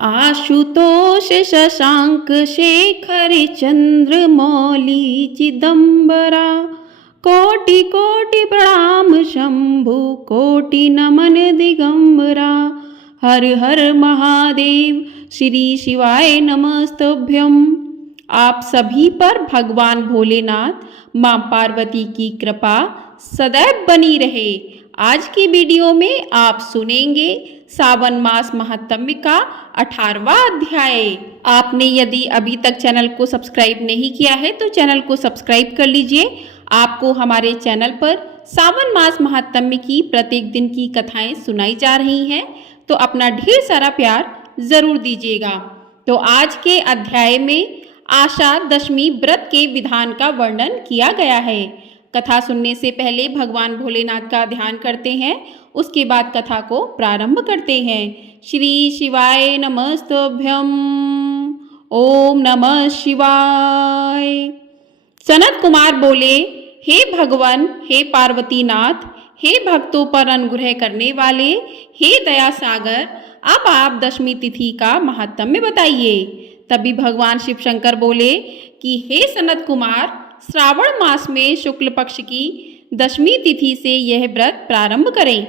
आशुतोष शशांक शेखर चंद्र मौली चिदंबरा। कोटि कोटि प्रणाम शंभु कोटि नमन दिगंबरा। हर हर महादेव श्री शिवाय नमस्तुभ्यम। आप सभी पर भगवान भोलेनाथ माँ पार्वती की कृपा सदैव बनी रहे। आज की वीडियो में आप सुनेंगे सावन मास महात्म्य का 18वां अध्याय। आपने यदि अभी तक चैनल को सब्सक्राइब नहीं किया है तो चैनल को सब्सक्राइब कर लीजिए। आपको हमारे चैनल पर सावन मास महात्म्य की प्रत्येक दिन की कथाएं सुनाई जा रही हैं, तो अपना ढेर सारा प्यार जरूर दीजिएगा। तो आज के अध्याय में आषाढ़ दशमी व्रत के विधान का वर्णन किया गया है। कथा सुनने से पहले भगवान भोलेनाथ का ध्यान करते हैं, उसके बाद कथा को प्रारंभ करते हैं। श्री शिवाय नमस्तुभ्यम। ओम नमः शिवाय। सनत कुमार बोले, हे भगवान, हे पार्वतीनाथ, हे भक्तों पर अनुग्रह करने वाले, हे दया सागर, अब आप दशमी तिथि का महात्म्य बताइए। तभी भगवान शिव शंकर बोले कि हे सनत कुमार, श्रावण मास में शुक्ल पक्ष की दशमी तिथि से यह व्रत प्रारंभ करें।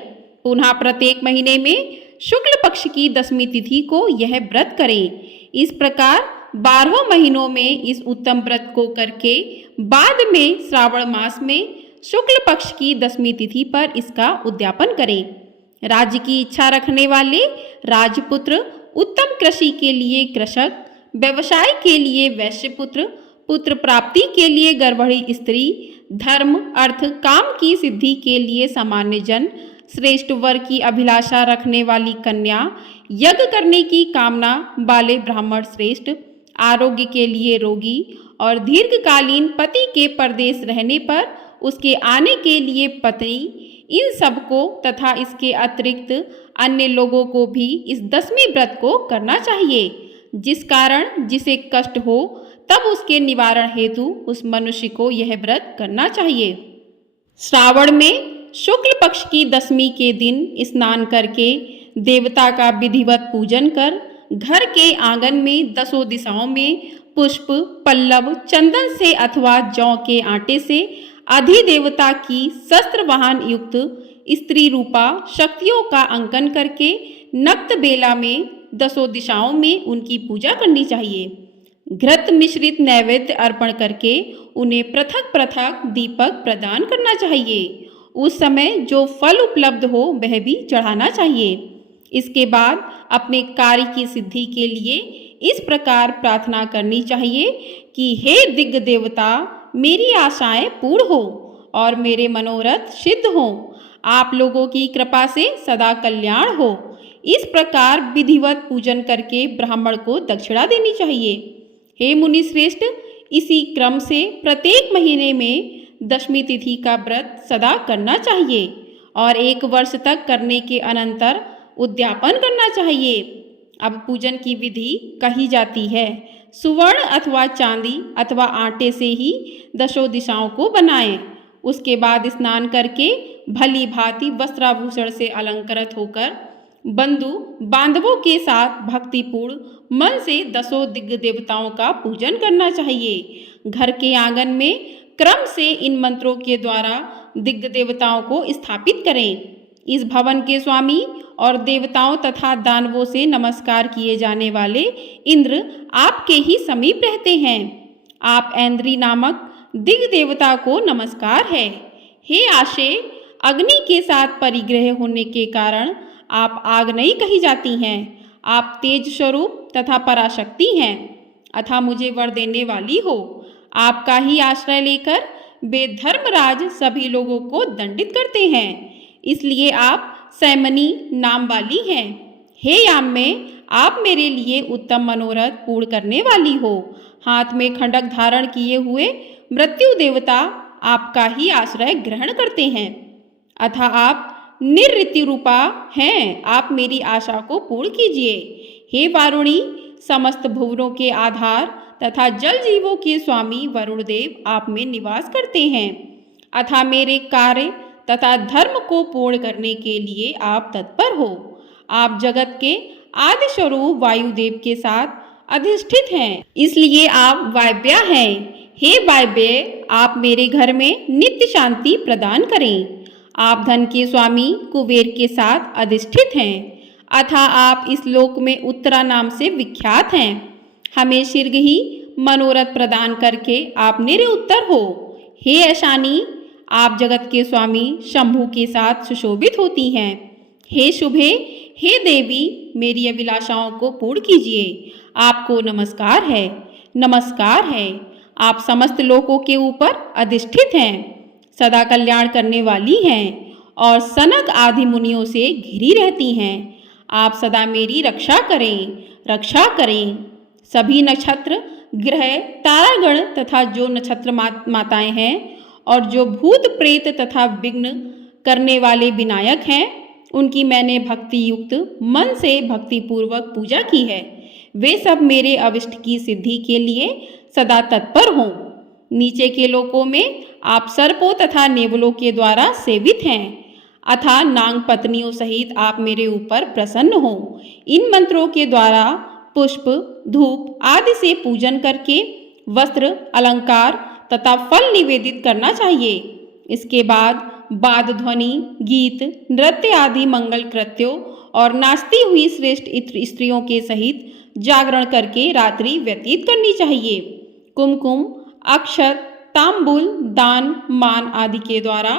पुनः प्रत्येक महीने में शुक्ल पक्ष की दशमी तिथि को यह व्रत करें। इस प्रकार 12 महीनों में इस उत्तम व्रत को करके बाद में श्रावण मास में शुक्ल पक्ष की दशमी तिथि पर इसका उद्यापन करें। राज्य की इच्छा रखने वाले राजपुत्र, उत्तम कृषि के लिए कृषक, व्यवसाय के लिए वैश्यपुत्र, पुत्र प्राप्ति के लिए गर्भणी स्त्री, धर्म अर्थ काम की सिद्धि के लिए सामान्य जन, श्रेष्ठ वर की अभिलाषा रखने वाली कन्या, यज्ञ करने की कामना वाले ब्राह्मण श्रेष्ठ, आरोग्य के लिए रोगी और दीर्घकालीन पति के परदेश रहने पर उसके आने के लिए पत्नी, इन सबको तथा इसके अतिरिक्त अन्य लोगों को भी इस दशमी व्रत को करना चाहिए। जिस कारण जिसे कष्ट हो तब उसके निवारण हेतु उस मनुष्य को यह व्रत करना चाहिए। श्रावण में शुक्ल पक्ष की दशमी के दिन स्नान करके देवता का विधिवत पूजन कर घर के आंगन में 10 दिशाओं में पुष्प, पल्लव, चंदन से अथवा जौ के आटे से अधिदेवता की शस्त्र वाहन युक्त स्त्री रूपा शक्तियों का अंकन करके नक्त बेला में 10 दिशाओं में उनकी पूजा करनी चाहिए। घृत मिश्रित नैवेद्य अर्पण करके उन्हें पृथक पृथक दीपक प्रदान करना चाहिए। उस समय जो फल उपलब्ध हो वह भी चढ़ाना चाहिए। इसके बाद अपने कार्य की सिद्धि के लिए इस प्रकार प्रार्थना करनी चाहिए कि हे दिग्ग देवता, मेरी आशाएं पूर्ण हो और मेरे मनोरथ सिद्ध हो। आप लोगों की कृपा से सदा कल्याण हो। इस प्रकार विधिवत पूजन करके ब्राह्मण को दक्षिणा देनी चाहिए। हे मुनि श्रेष्ठ, इसी क्रम से प्रत्येक महीने में दशमी तिथि का व्रत सदा करना चाहिए और 1 वर्ष तक करने के अनंतर उद्यापन करना चाहिए। अब पूजन की विधि कही जाती है। सुवर्ण अथवा चांदी अथवा आटे से ही 10 दिशाओं को बनाएं। उसके बाद स्नान करके भली भांति वस्त्राभूषण से अलंकृत होकर बंधु बांधवों के साथ भक्तिपूर्ण मन से 10 दिग्ग देवताओं का पूजन करना चाहिए। घर के आंगन में क्रम से इन मंत्रों के द्वारा दिग्ग देवताओं को स्थापित करें। इस भवन के स्वामी और देवताओं तथा दानवों से नमस्कार किए जाने वाले इंद्र आपके ही समीप रहते हैं। आप ऐन्द्री नामक दिग्ग देवता को नमस्कार है। हे आशे, अग्नि के साथ परिग्रह होने के कारण आप आग नहीं कही जाती हैं। आप तेज स्वरूप तथा पराशक्ति हैं, अतः मुझे वर देने वाली हो। आपका ही आश्रय लेकर वे धर्मराज सभी लोगों को दंडित करते हैं, इसलिए आप सैमनी नाम वाली हैं। हे याम्य, आप मेरे लिए उत्तम मनोरथ पूर्ण करने वाली हो। हाथ में खंडक धारण किए हुए मृत्यु देवता आपका ही आश्रय ग्रहण करते हैं, अतः आप निरृति रूपा हैं। आप मेरी आशा को पूर्ण कीजिए। हे वारुणी, समस्त भुवनों के आधार तथा जल जीवों के स्वामी वरुण देव आप में निवास करते हैं, अतः मेरे कार्य तथा धर्म को पूर्ण करने के लिए आप तत्पर हो। आप जगत के आदि स्वरूप वायुदेव के साथ अधिष्ठित हैं, इसलिए आप वायव्या हैं। हे वायव्य, आप मेरे घर में नित्य शांति प्रदान करें। आप धन के स्वामी कुबेर के साथ अधिष्ठित हैं, अतः आप इस लोक में उत्तरा नाम से विख्यात हैं। हमें शीघ्र ही मनोरथ प्रदान करके आप निरुत्तर हो। हे ऐशानी, आप जगत के स्वामी शंभु के साथ सुशोभित होती हैं। हे शुभे, हे देवी, मेरी अभिलाषाओं को पूर्ण कीजिए। आपको नमस्कार है, नमस्कार है। आप समस्त लोकों के ऊपर अधिष्ठित हैं, सदा कल्याण करने वाली हैं और सनक आदि मुनियों से घिरी रहती हैं। आप सदा मेरी रक्षा करें, रक्षा करें। सभी नक्षत्र, ग्रह, तारागण तथा जो नक्षत्र माताएं हैं और जो भूत प्रेत तथा विघ्न करने वाले विनायक हैं, उनकी मैंने भक्ति युक्त मन से भक्ति पूर्वक पूजा की है। वे सब मेरे अभिष्ट की सिद्धि के लिए सदा तत्पर हों। नीचे के लोकों में आप सर्पों तथा नेवलों के द्वारा सेवित हैं, अथा नाग पत्नियों सहित आप मेरे ऊपर प्रसन्न हो। इन मंत्रों के द्वारा पुष्प, धूप आदि से पूजन करके वस्त्र, अलंकार तथा फल निवेदित करना चाहिए। इसके बाद वाद ध्वनि, गीत, नृत्य आदि मंगल कृत्यों और नाचती हुई श्रेष्ठ स्त्रियों के सहित जागरण करके रात्रि व्यतीत करनी चाहिए। कुमकुम, अक्षत, तांबुल, दान, मान आदि के द्वारा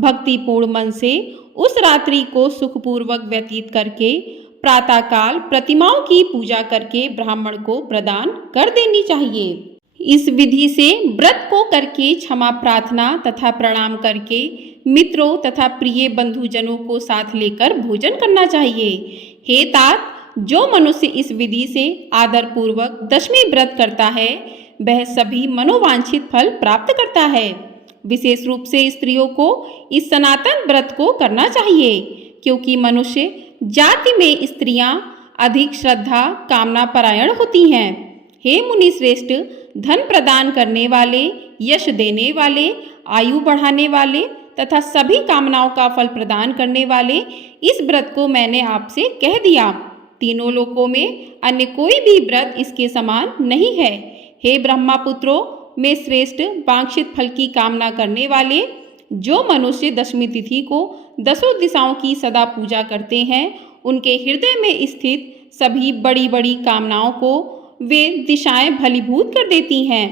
भक्तिपूर्ण मन से उस रात्रि को सुखपूर्वक व्यतीत करके प्रातःकाल प्रतिमाओं की पूजा करके ब्राह्मण को प्रदान कर देनी चाहिए। इस विधि से व्रत को करके क्षमा प्रार्थना तथा प्रणाम करके मित्रों तथा प्रिय बंधुजनों को साथ लेकर भोजन करना चाहिए। हे तात, जो मनुष्य इस विधि से आदर पूर्वक दशमी व्रत करता है, वह सभी मनोवांछित फल प्राप्त करता है। विशेष रूप से स्त्रियों को इस सनातन व्रत को करना चाहिए, क्योंकि मनुष्य जाति में स्त्रियां अधिक श्रद्धा कामना परायण होती हैं। हे मुनि श्रेष्ठ, धन प्रदान करने वाले, यश देने वाले, आयु बढ़ाने वाले तथा सभी कामनाओं का फल प्रदान करने वाले इस व्रत को मैंने आपसे कह दिया। तीनों लोकों में अन्य कोई भी व्रत इसके समान नहीं है। हे ब्रह्मापुत्रों, में श्रेष्ठ वांछित फल की कामना करने वाले जो मनुष्य दशमी तिथि को दसों दिशाओं की सदा पूजा करते हैं, उनके हृदय में स्थित सभी बड़ी बड़ी कामनाओं को वे दिशाएं भलीभूत कर देती हैं।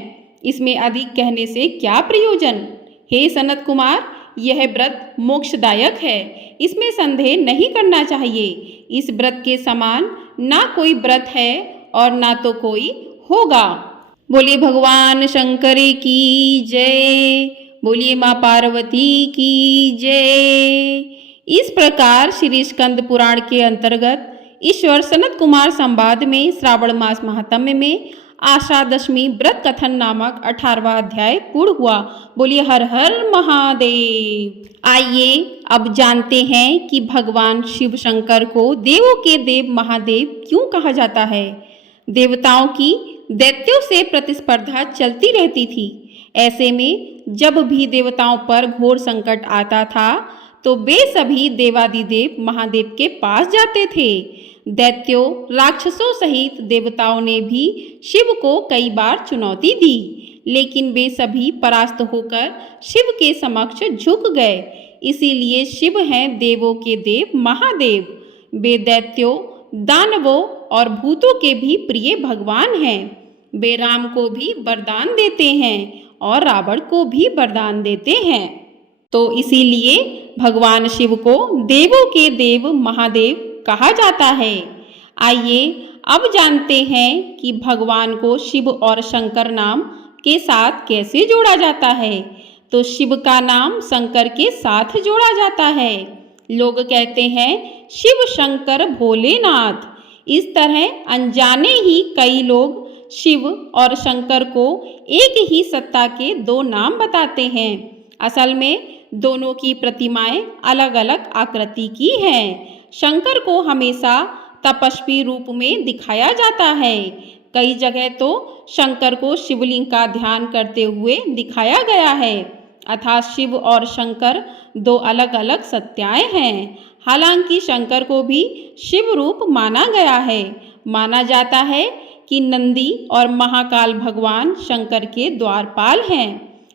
इसमें अधिक कहने से क्या प्रयोजन। हे सनत कुमार, यह व्रत मोक्षदायक है, इसमें संदेह नहीं करना चाहिए। इस व्रत के समान ना कोई व्रत है और ना तो कोई होगा। बोलिए भगवान शंकर की जय, बोलिए माँ पार्वती की जय। इस प्रकार श्री स्कंद पुराण के अंतर्गत ईश्वर सनत कुमार संवाद में श्रावण मास महात्म्य में आषाढ़ व्रत कथन नामक 18वां अध्याय पूर्ण हुआ। बोलिए हर हर महादेव। आइए अब जानते हैं कि भगवान शिव शंकर को देवों के देव महादेव क्यों कहा जाता है। देवताओं की दैत्यों से प्रतिस्पर्धा चलती रहती थी। ऐसे में जब भी देवताओं पर घोर संकट आता था तो वे सभी देवादिदेव महादेव के पास जाते थे। दैत्यों, राक्षसों सहित देवताओं ने भी शिव को कई बार चुनौती दी, लेकिन वे सभी परास्त होकर शिव के समक्ष झुक गए। इसीलिए शिव हैं देवों के देव महादेव। वे दैत्यों, दानवों और भूतों के भी प्रिय भगवान हैं। वे राम को भी वरदान देते हैं और रावण को भी वरदान देते हैं। तो इसीलिए भगवान शिव को देवों के देव महादेव कहा जाता है। आइए अब जानते हैं कि भगवान को शिव और शंकर नाम के साथ कैसे जोड़ा जाता है। तो शिव का नाम शंकर के साथ जोड़ा जाता है। लोग कहते हैं शिव शंकर भोलेनाथ। इस तरह अनजाने ही कई लोग शिव और शंकर को एक ही सत्ता के दो नाम बताते हैं। असल में दोनों की प्रतिमाएं अलग अलग आकृति की हैं। शंकर को हमेशा तपस्वी रूप में दिखाया जाता है। कई जगह तो शंकर को शिवलिंग का ध्यान करते हुए दिखाया गया है। अर्थात शिव और शंकर दो अलग अलग सत्ताएं हैं। हालांकि शंकर को भी शिव रूप माना गया है। माना जाता है कि नंदी और महाकाल भगवान शंकर के द्वारपाल हैं।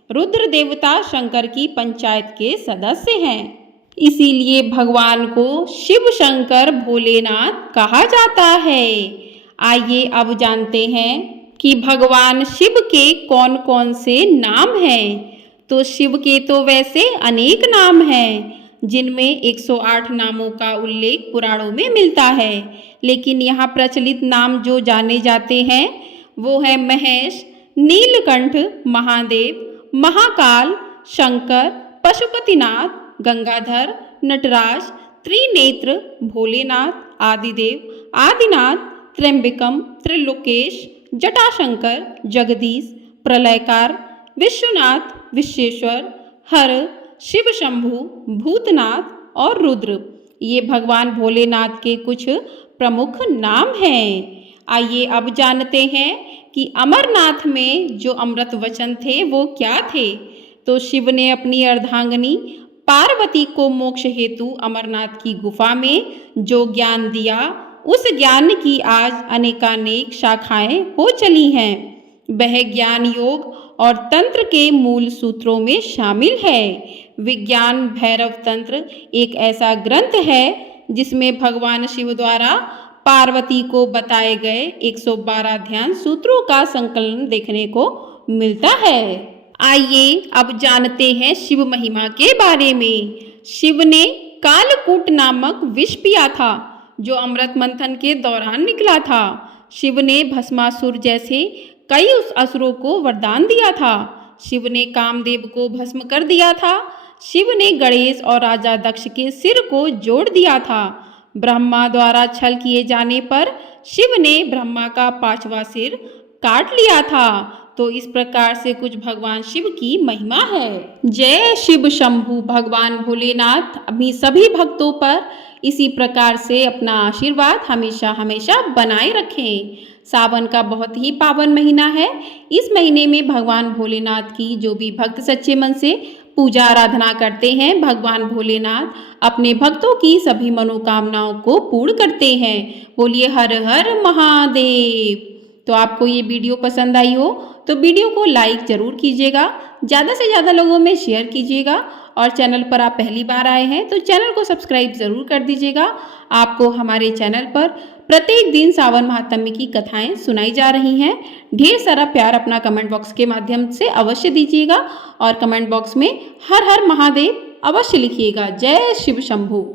रुद्र देवता शंकर की पंचायत के सदस्य हैं। इसीलिए भगवान को शिव शंकर भोलेनाथ कहा जाता है। आइए अब जानते हैं कि भगवान शिव के कौन कौन से नाम हैं। तो शिव के तो वैसे अनेक नाम हैं, जिनमें 108 नामों का उल्लेख पुराणों में मिलता है। लेकिन यहाँ प्रचलित नाम जो जाने जाते हैं वो है महेश, नीलकंठ, महादेव, महाकाल, शंकर, पशुपतिनाथ, गंगाधर, नटराज, त्रिनेत्र, भोलेनाथ, आदिदेव, आदिनाथ, त्र्यंबकम, त्रिलोकेश, जटाशंकर, जगदीश, प्रलयकार, विश्वनाथ, विश्वेश्वर, हर, शिव शंभु, भूतनाथ और रुद्र, ये भगवान भोलेनाथ के कुछ प्रमुख नाम हैं। आइए अब जानते हैं कि अमरनाथ में जो अमृत वचन थे वो क्या थे। तो शिव ने अपनी अर्धांगिनी पार्वती को मोक्ष हेतु अमरनाथ की गुफा में जो ज्ञान दिया, उस ज्ञान की आज अनेकानेक शाखाएं हो चली हैं। वह ज्ञान योग और तंत्र के मूल सूत्रों में शामिल है। विज्ञान भैरव तंत्र एक ऐसा ग्रंथ है जिसमें भगवान शिव द्वारा पार्वती को बताए गए 112 ध्यान सूत्रों का संकलन देखने को मिलता है। आइए अब जानते हैं शिव महिमा के बारे में। शिव ने कालकूट नामक विष पिया था जो अमृत मंथन के दौरान निकला था। शिव ने भस्मासुर जैसे कई उस असुरों को वरदान दिया था। शिव ने कामदेव को भस्म कर दिया था। शिव ने गणेश और राजा दक्ष के सिर को जोड़ दिया था। ब्रह्मा द्वारा छल किए जाने पर शिव ने ब्रह्मा का 5वां सिर काट लिया था। तो इस प्रकार से कुछ भगवान शिव की महिमा है। जय शिव शंभु। भगवान भोलेनाथ अपनी सभी भक्तों पर इसी प्रकार से अपना आशीर्वाद हमेशा हमेशा बनाए रखें। सावन का बहुत ही पावन महीना है। इस महीने में भगवान भोलेनाथ की जो भी भक्त सच्चे मन से पूजा आराधना करते हैं, भगवान भोलेनाथ अपने भक्तों की सभी मनोकामनाओं को पूर्ण करते हैं। बोलिए हर हर महादेव। तो आपको ये वीडियो पसंद आई हो तो वीडियो को लाइक ज़रूर कीजिएगा, ज़्यादा से ज़्यादा लोगों में शेयर कीजिएगा और चैनल पर आप पहली बार आए हैं तो चैनल को सब्सक्राइब ज़रूर कर दीजिएगा। आपको हमारे चैनल पर प्रत्येक दिन सावन महात्म्य की कथाएं सुनाई जा रही हैं। ढेर सारा प्यार अपना कमेंट बॉक्स के माध्यम से अवश्य दीजिएगा और कमेंट बॉक्स में हर हर महादेव अवश्य लिखिएगा। जय शिव शंभु।